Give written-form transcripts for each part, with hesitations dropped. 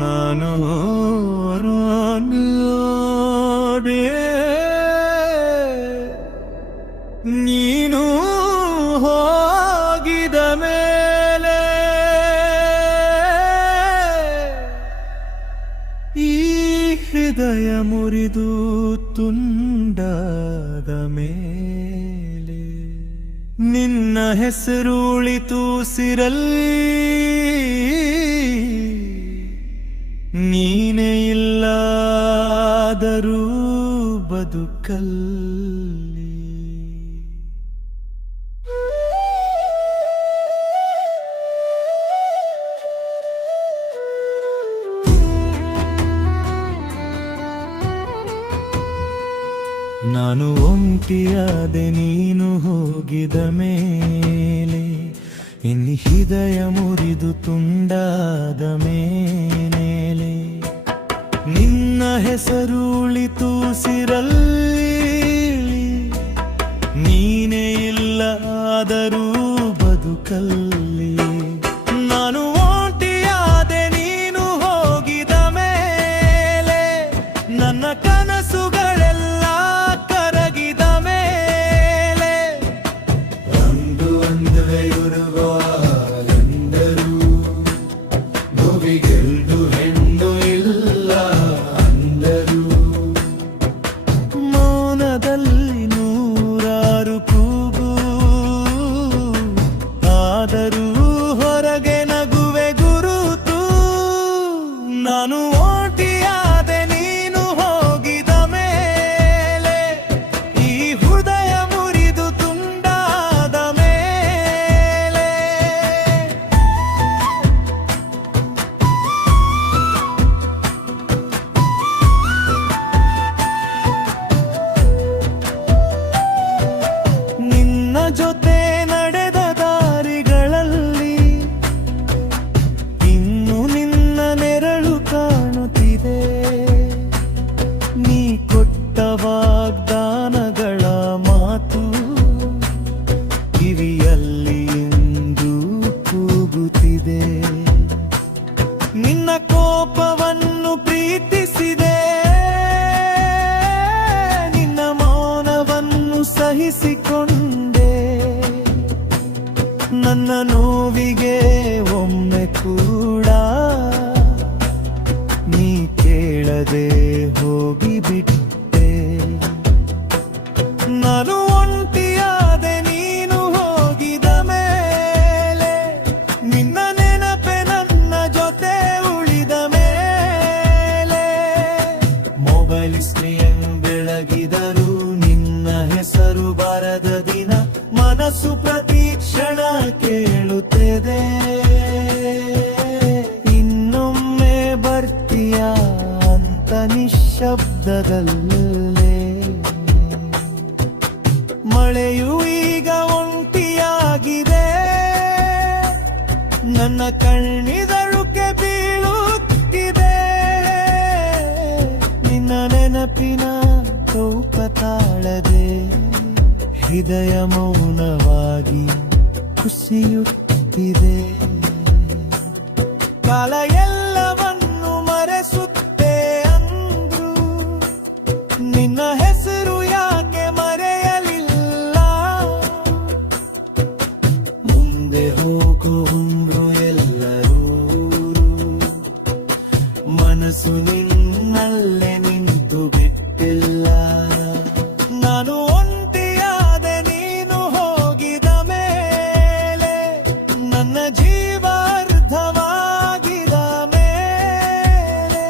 ನಾನು ನೀನು ಹೋಗಿದ ಮೇಲೆ ಈ ಹೃದಯ ಮುರಿದು ತುಂಡಾದ ಮೇಲೆ ನಿನ್ನ ಹೆಸರು ಉಳಿತು ಸಿರಲ್ಲಿ ನೀನೇ ಇಲ್ಲಾದರೂ ಬದುಕಲ್ಲಿ ನಾನು ಒಂಟಿಯಾದೆ ನೀನು ಹೋಗಿದ ಮೇಲೆ ಇನ್ನು ಹೃದಯ ಮುರಿದು ತುಂಡಾದ ಮೇಲೆ ನಿನ್ನ ಹೆಸರು ಉಳಿತು ಸಿರಲ್ಲಿ ನೀನೇ ಇಲ್ಲ ಆದರೂ ಬದುಕಲ್ಲಿ ನಾನು ಒಂಟಿಯಾದೆ ನೀನು ಹೋಗಿದ ಮೇಲೆ ನನ್ನ ಕನಸುಗಳೆಲ್ಲ ಕರಗಿದ ಮೇಲೆ ಒಂದುವೆ ಇರುವಾಗಂದರು ಭುವಿಗೆಲ್ದು ಹೆಣ್ಣು ಇಲ್ಲ ಅಂದರು ಮೌನದಲ್ಲಿ ನೂರಾರು ಕೂಗು ಆದರೂ ಹೊರಗೆ ನಗುವೆ ಗುರುತು ನಾನು ಒಂಟಿಯಾದೆ ನೀನು ಹೋಗಿದ ಮೇಲೆ ಈ ಹೃದಯ ಮುರಿದು ತುಂಡಾದ ಮೇಲೆ ನಿನ್ನ ಜೊತೆ ನಡೆದ ದಾರಿಗಳಲ್ಲಿ ಇನ್ನು ನಿನ್ನ ನೆರಳು ಕಾಣುತ್ತಿದೆ ನೀ ಕೊಟ್ಟ ವಾಗ್ದಾನಗಳ ಮಾತು ಕಿವಿಯಲ್ಲಿ ಎಂದು ಕೂಗುತ್ತಿದೆ ನಿನ್ನ ಕೋಪವನ್ನು ಪ್ರೀತಿಸಿದೆ ನಿನ್ನ ಮೌನವನ್ನು ಸಹಿಸಿಕೊಂಡೆ ನನ್ನ ನೋವಿಗೆ ಒಮ್ಮೆ ಕೂಡ ನೀ ಕೇಳದೆ ಹೋಗಿಬಿಟ್ಟೆ ನಾನು ಒಂಟಿಯಾದೆ ನೀನು ಹೋಗಿದ ಮೇಲೆ ನಿನ್ನ ನೆನಪೆ ನನ್ನ ಜೊತೆ ಉಳಿದ ಮೇಲೆ ಮೊಬೈಲ್ ಸ್ಕ್ರೀನ್ ಬೆಳಗಿದರು ನಿನ್ನ ಹೆಸರು ಬರದ ದಿನ ಮನಸ್ಸು ಪ್ರತಿ ಕ್ಷಣ ಕೇಳುತ್ತದೆ ಇನ್ನೊಮ್ಮೆ ಬರ್ತೀಯ ಅಂತ ನಿಶ್ಶಬ್ದದಲ್ಲೇ ಮಳೆಯು ಈಗ ಒಂಟಿಯಾಗಿದೆ ನನ್ನ ಕಣ್ಣಿದಳುಕೆ ಬೀಳುತ್ತಿದೆ ನಿನ್ನ ನೆನಪಿನ ತೂಕ ತಾಳದೆ ಹೃದಯ ಮೌನವಾಗಿ ಕುಸಿಯುತ್ತಿದೆ ಕಾಲ ಎಲ್ಲವನ್ನು ಮರೆಸುತ್ತೆ ಅಂದ್ರು ನಿನ್ನ ಹೆಸರು ಯಾಕೆ ಮರೆಯಲಿಲ್ಲ ಮುಂದೆ ಹೋಗುವಂದ್ರು ಎಲ್ಲರೂ ಮನಸ್ಸು ನಿನ್ನಲ್ಲೇ ನಿಂತು ಬಿಟ್ಟಿಲ್ಲ ನಾನು ಒಂಟಿಯಾದೆ ನೀನು ಹೋಗಿದ ಮೇಲೆ ನನ್ನ ಜೀವ ಅರ್ಧವಾಗಿದ ಮೇಲೆ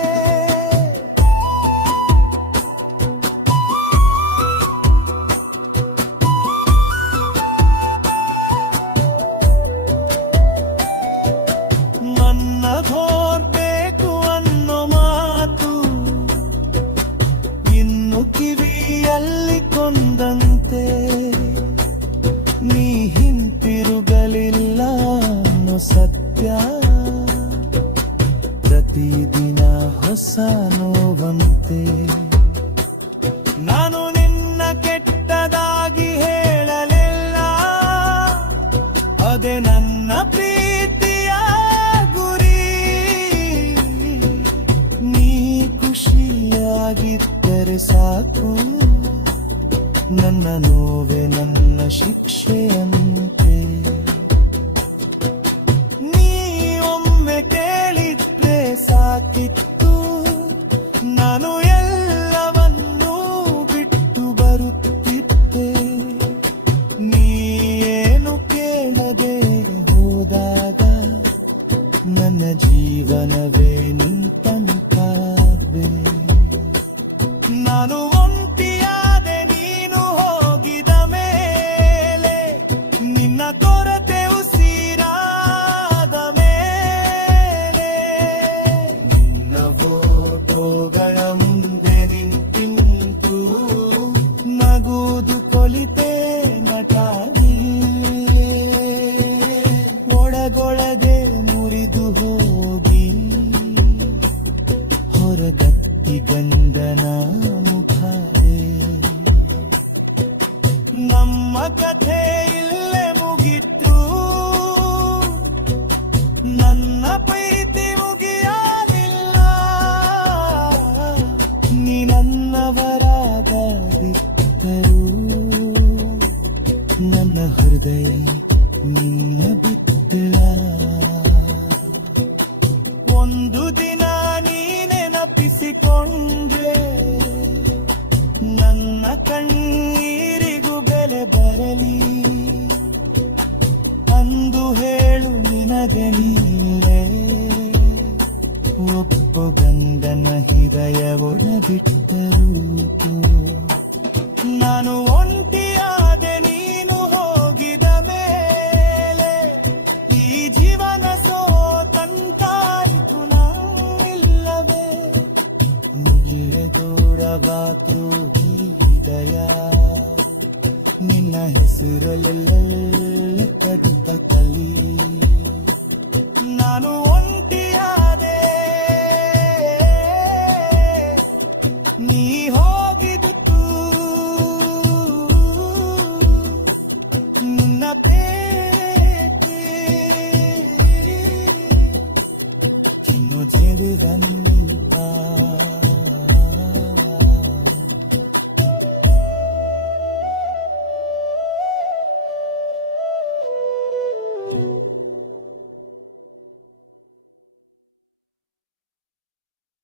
ನನ್ನದೋರ್ಬೇಕು ಅನ್ನೋ ಮಾತು ಇನ್ನು ಕಿವಿಯಲ್ಲಿ ಕೊಂದಂತೆ ನೀ ಹಿಂತಿರುಗಲಿಲ್ಲ ಅನ್ನೋ ಜೀವನವೇ ನಿಂತಂತಾವೆ. ನಾನು ಒಂಟಿಯಾದೆ ನೀನು ಹೋಗಿದ ಮೇಲೆ, ನಿನ್ನ ಕೊರತೆ ಉಸಿರಾದ ಮೇಲೆ, ನಿನ್ನ ಫೋಟೋಗಳ ಮುಂದೆ ನಿಂತಿಂತು ನಗುವುದು ಕೊಲಿತೆ ನಟಾಗಿ, ಒಳಗೊಳಗೆ ಮುರಿದು ಹೋಗಿ ಹೊರಗತ್ತಿ ಗಂಡನ ಮುಖವೇ. ನಮ್ಮ ಕಥೆ ಇಲ್ಲೇ ಮುಗಿದ್ರು, ನನ್ನ ಪ್ರೀತಿ ಮುಗಿಯಲಿಲ್ಲ. ನೀ ನನ್ನವರಾಗದಿದ್ದರು, ನನ್ನ ಹೃದಯ ನಿನ್ನ ಬಿಟ್ಟಿಲ್ಲ. ಒಂದು ದಿನ ನೀ ನೆನಪಿಸಿಕೊಂಡ್ರೆ ನನ್ನ ಕಣ್ಣೀರಿಗೂ ಬೆಲೆ ಬರಲಿ. ಅಂದು ಹೇಳು ನಿನಗೆ ನೀನೇ, ಒಪ್ಪು ಗಂಡನ ಹೃದಯವೊಡ ಬಿಟ್ಟರು. ನಾನು ಒಂಟಿಯಾದೆ ನೀನು ಹೋಗಿದ ಮೇಲೆ, ಈ ಜೀವನ ಸೋತಂತಾಯಿತು ನಾನಿಲ್ಲವೇ. ಮುಗಿಲೆ ದೂರವಾತು ಹೃದಯ, ನಿನ್ನ ಹೆಸರಲ್ಲೆಲ್ಲ ಪಡುತ್ತ ಕಲಿ.